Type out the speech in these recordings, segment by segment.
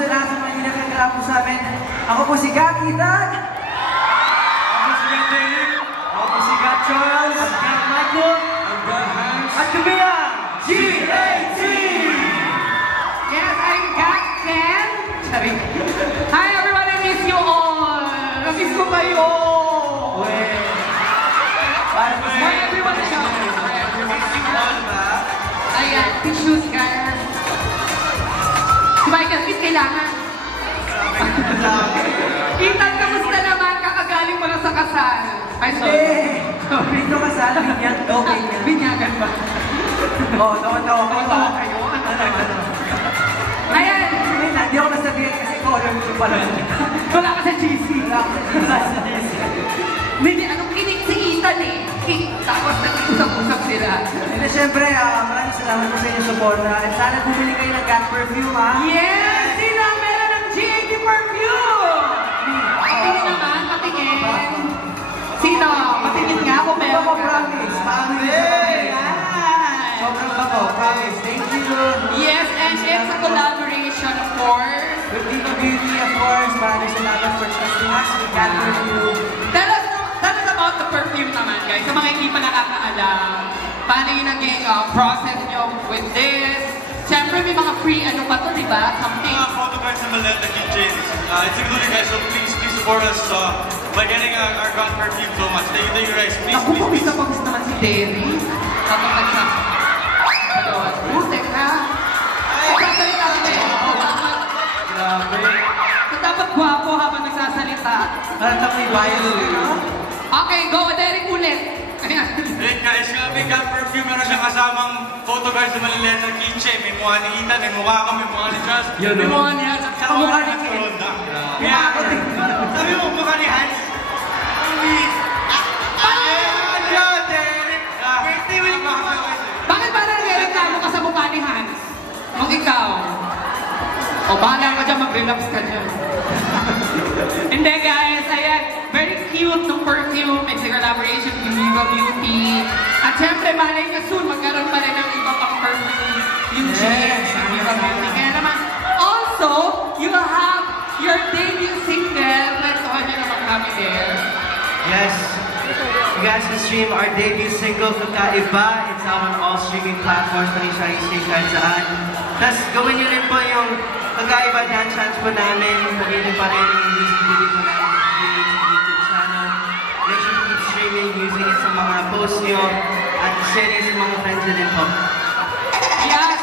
sa lahat ng mga nagkakalap po sa amin. Ako po si Gaki Tag. Ako po si Gak Derek. Ako po si Gak Charles. At Gak Michael. At Gak Hans. At kami ang GAT! Yes, I'm Gak Ken. Hi everyone, I miss you all. Namiss ko kayo. Hi everyone. Ayan, tissues guys. Si Michael, please kailangan. Ethan, kamusta naman? Kakagaling mo lang sa kasal. Ay, sorry. Dito kasal, binyag. Okay niya. Binyagan ba? Oo, tawa-tawa kayo. Tawa kayo? Ayan. Hindi ako nasabihin kasi color ko pala. Wala ka sa GC. Wala ako sa GC. Hindi, anong kinig si Ethan eh. Tapos nag-usap-usap sila. And siyempre, maraming salamat po sa inyong suporta. At sana bumili kayo ng Cat Perfume, ha? Yes! Sino ang meron ng GAT perfume? Patingin naman, patingin. Sino? Patingin nga kung meron Ako, ka. promise. Sobrang bako, promise. Thank you. Yes, and it's a collaboration, of course. With Dino Beauty, of course. Maraming salamat for trusting us with Cat Perfume. Tell us about the perfume naman, guys. Sa mga hindi pa nakakaalam, paano yung naging process nyo with this? Siyempre, may mga free ano pa to, di ba? Something. Mga photocards na malala kitchen. It's included guys, so please support us by getting our Cat Perfume so much. Thank you guys. Please, Naku, pawis na pawis naman si Derry. Kapag nagsasalita. Putek ha? Nagsasalita si Derry. grabe. Dapat gwapo habang nagsasalita. Halatang may bias, no? Okay, go, Derek ulit. Ayan. Hey guys, may Cat Perfume, meron siyang kasamang photocards na malala na kitchen. May mukha ni Ethan, may mukha ko, may mukha ni Charles. May mukha ni Hans. At Mukha ni Hans. Ken. Kaya, sabi mo, mukha ni Hans. Bakit ba nagreklamo ka sa mukha ni Hans? Kung ikaw. O, bahala ka dyan, mag-relax ka dyan. Hindi guys, ayan. Very cute ng perfume. It's a collaboration with Viva Beauty. At syempre, malay na soon, magkaroon pa rin ng iba pang perfume. Yung Yes, Viva Beauty. Kaya naman, also, you have your debut single. Let's all nyo naman kami there. Yes, you guys can stream our debut single, Kakaiba. It's out on all streaming platforms. Pwede siya i-stream kahit saan. Tapos gawin nyo rin po yung Kakaiba dance chance po namin. Pwede pa rin yung music video po namin sa YouTube channel. Make sure to keep streaming, using it sa mga posts nyo at sharing sa mga friends nyo din po. Yes,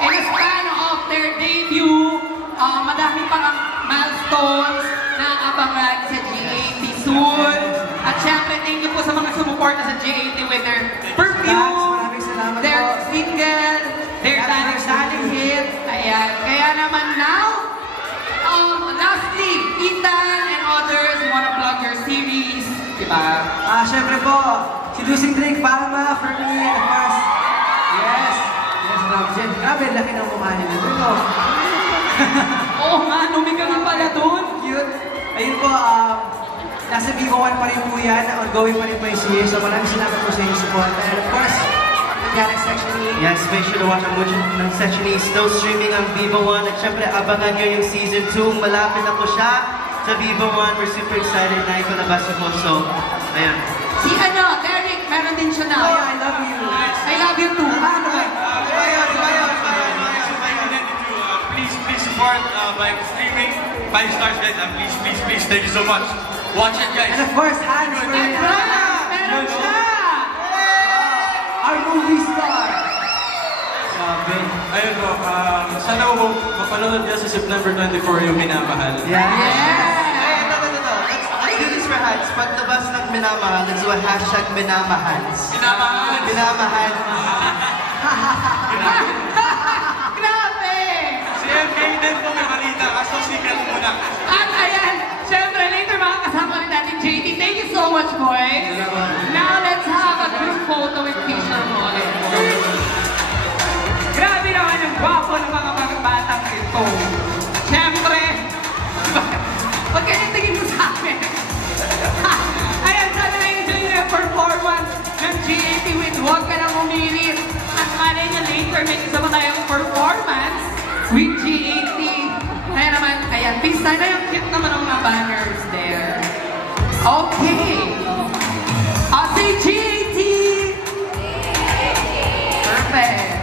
in a span of their debut, madami pang milestones na abangan sa GAT soon. At syempre, thank you po sa mga sumuporta sa GAT with their perfume, Maraming salamat their po. single, their daling hit. Ayan. Kaya naman now, lastly, Ethan and others, you wanna plug your series, diba? Siyempre po, Seducing Drake Palma for me, and of course, yes, Robjen. Grabe, laki ng mukha nila dun, no? Oo nga, ka nga pala dun. Cute. Ayun po, nasa Vivo 1 pa rin po yan, ongoing pa rin po yung series, so maraming salamat po sa inyong support. And of course, Mechanic Section E. Yes, make sure to watch ang Mucho ng Section E. Still streaming ang Vivo 1. At syempre, abangan nyo yung Season 2. Malapit na po siya sa Vivo 1. We're super excited na ipalabas na po. So, ayan. Si Derek, meron din siya na. Oh, yeah, I love you. I love you too. Ano ba? Please support by streaming 5 stars guys, and please, thank you so much. Watch it guys. And of course, Hans for Meron siya! our movie star. Grabe. Ayun po, sana po mapanood niya sa September 24 yung Minamahal. Yeah. Hey, ito. Let's do this for Hans. Paglabas ng Minamahal, let's do a hashtag Minamahals. Minamahal. Grabe! Si MK din po may balita, kaso sikat muna. At ayan, syempre later makakasama rin natin JT. Thank you so much, boys. Now let's have a group photo with Fisher Molly. Grabe naman ang gwapo ng mga batang ito. Syempre, huwag kayo tingin mo sa amin. Ayan, sana na-enjoy nyo yung performance ng GAT with Huwag Ka Nang Umirit. At malay nyo later, may isa pa tayong performance with GAT. Kaya naman, please, sana yung cute naman ng mga banners there. Okay. Say GAT! Perfect.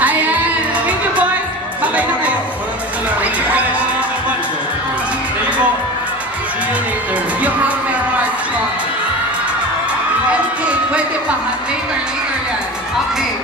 Ayan. Thank you, boys. Bye-bye na kayo. Thank you guys. Thank you so much. Thank you. See you later. You have my heart strong. Okay, pwede pa ha. Later yan. Okay.